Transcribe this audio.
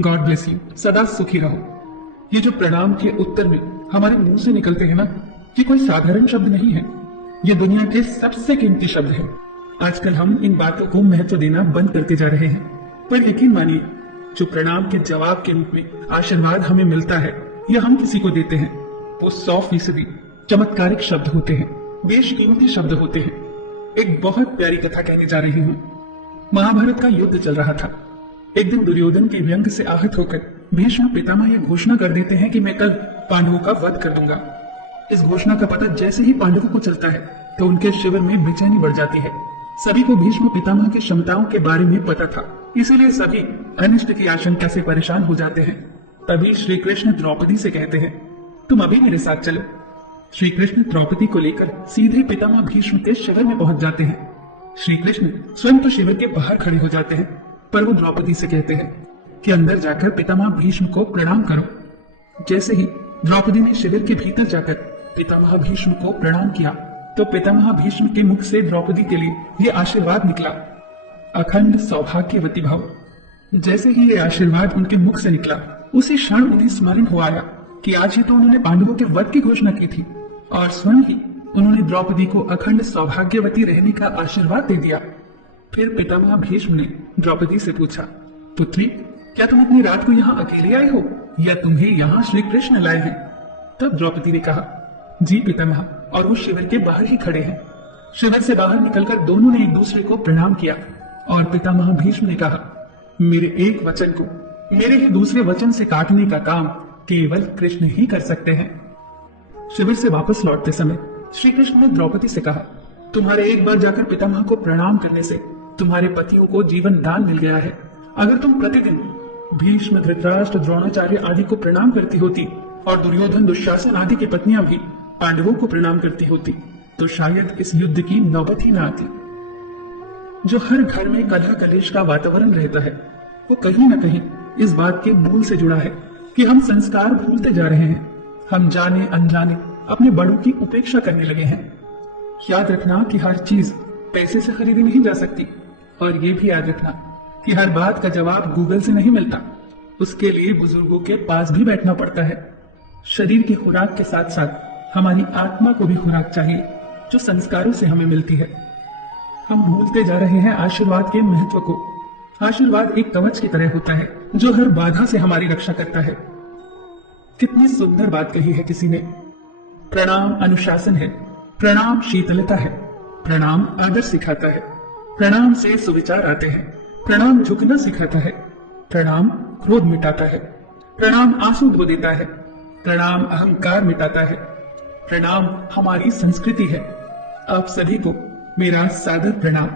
God bless you, सदा सुखी रहो। ये जो प्रणाम के उत्तर में हमारे मुंह से निकलते हैं ना, ये कोई साधारण शब्द नहीं है। ये दुनिया के सबसे कीमती शब्द है। आजकल हम इन बातों को महत्व देना बंद करते जा रहे हैं, पर यकीन मानिए, जो प्रणाम के जवाब के रूप में आशीर्वाद हमें मिलता है या हम किसी को देते हैं, वो 100% चमत्कारिक शब्द होते हैं, बेशकीमती शब्द होते हैं। एक बहुत प्यारी कथा कहने जा रही हूँ। महाभारत का युद्ध चल रहा था। एक दिन दुर्योधन के व्यंग से आहत होकर भीष्म पितामह यह घोषणा कर देते हैं कि मैं कल पांडवों का वध कर दूंगा। इस घोषणा का पता जैसे ही पांडवों को चलता है तो उनके शिविर में बेचैनी बढ़ जाती है। सभी को भीष्म पितामह की क्षमताओं के बारे में पता था, इसीलिए सभी अनिष्ट की आशंका से परेशान हो जाते हैं। तभी श्री कृष्ण द्रौपदी से कहते हैं, तुम अभी मेरे साथ चलो। श्री कृष्ण द्रौपदी को लेकर सीधे पितामह भीष्म के शिविर में पहुंच जाते हैं। श्री कृष्ण स्वयं तो शिविर के बाहर खड़े हो जाते हैं, पर वो द्रौपदी से कहते हैं कि अंदर जाकर पितामह भीष्म को प्रणाम करो। जैसे ही द्रौपदी ने शिविर के भीतर जाकर पितामह भीष्म को प्रणाम किया तो पितामह भीष्म के मुख से द्रौपदी के लिए ये आशीर्वाद निकला, अखंड सौभाग्यवती भव। जैसे ही ये आशीर्वाद उनके मुख से निकला, उसी क्षण उन्हें स्मरण हो आया कि आज ही तो उन्होंने पांडवों के वध की घोषणा की थी और स्वयं ही उन्होंने द्रौपदी को अखंड सौभाग्यवती रहने का आशीर्वाद दे दिया। फिर पितामह भीष्म ने द्रौपदी से पूछा, पुत्री, क्या तुम इतनी रात को यहाँ अकेले आई हो या तुम्हें यहाँ श्री कृष्ण लाए हैं? तब द्रौपदी ने कहा, जी पितामह, और वो शिविर के बाहर ही खड़े हैं। शिविर से बाहर निकलकर दोनों ने एक दूसरे को प्रणाम किया और पितामह भीष्म ने कहा, मेरे एक वचन को मेरे ही दूसरे वचन से काटने का काम केवल कृष्ण ही कर सकते हैं। शिविर से वापस लौटते समय श्री कृष्ण ने द्रौपदी से कहा, तुम्हारे एक बार जाकर पितामह को प्रणाम करने से तुम्हारे पतियों को जीवन दान मिल गया है। अगर तुम प्रतिदिन भीष्म, धृतराष्ट्र, द्रोणाचार्य आदि को प्रणाम करती होती और दुर्योधन, दुशासन आदि की पत्नियां भी पांडवों को प्रणाम करती होती तो शायद इस युद्ध की नौबत ही न आती। जो हर घर में कलह कलेश का वातावरण रहता है, वो कहीं न कहीं इस बात के मूल से जुड़ा है कि हम संस्कार भूलते जा रहे हैं। हम जाने अनजाने अपने बड़ों की उपेक्षा करने लगे हैं। याद रखना कि हर चीज पैसे से खरीदी नहीं जा सकती, और ये भी याद रखना कि हर बात का जवाब गूगल से नहीं मिलता। उसके लिए बुजुर्गों के पास भी बैठना पड़ता है। शरीर की खुराक के साथ साथ हमारी आत्मा को भी खुराक चाहिए, जो संस्कारों से हमें मिलती है। हम भूलते जा रहे हैं आशीर्वाद के महत्व को। आशीर्वाद एक कवच की तरह होता है जो हर बाधा से हमारी रक्षा करता है। कितनी सुंदर बात कही है किसी ने। प्रणाम अनुशासन है, प्रणाम शीतलता है, प्रणाम आदर सिखाता है, प्रणाम से सुविचार आते हैं, प्रणाम झुकना सिखाता है, प्रणाम क्रोध मिटाता है, प्रणाम आंसू धो देता है, प्रणाम अहंकार मिटाता है, प्रणाम हमारी संस्कृति है। आप सभी को मेरा सादर प्रणाम।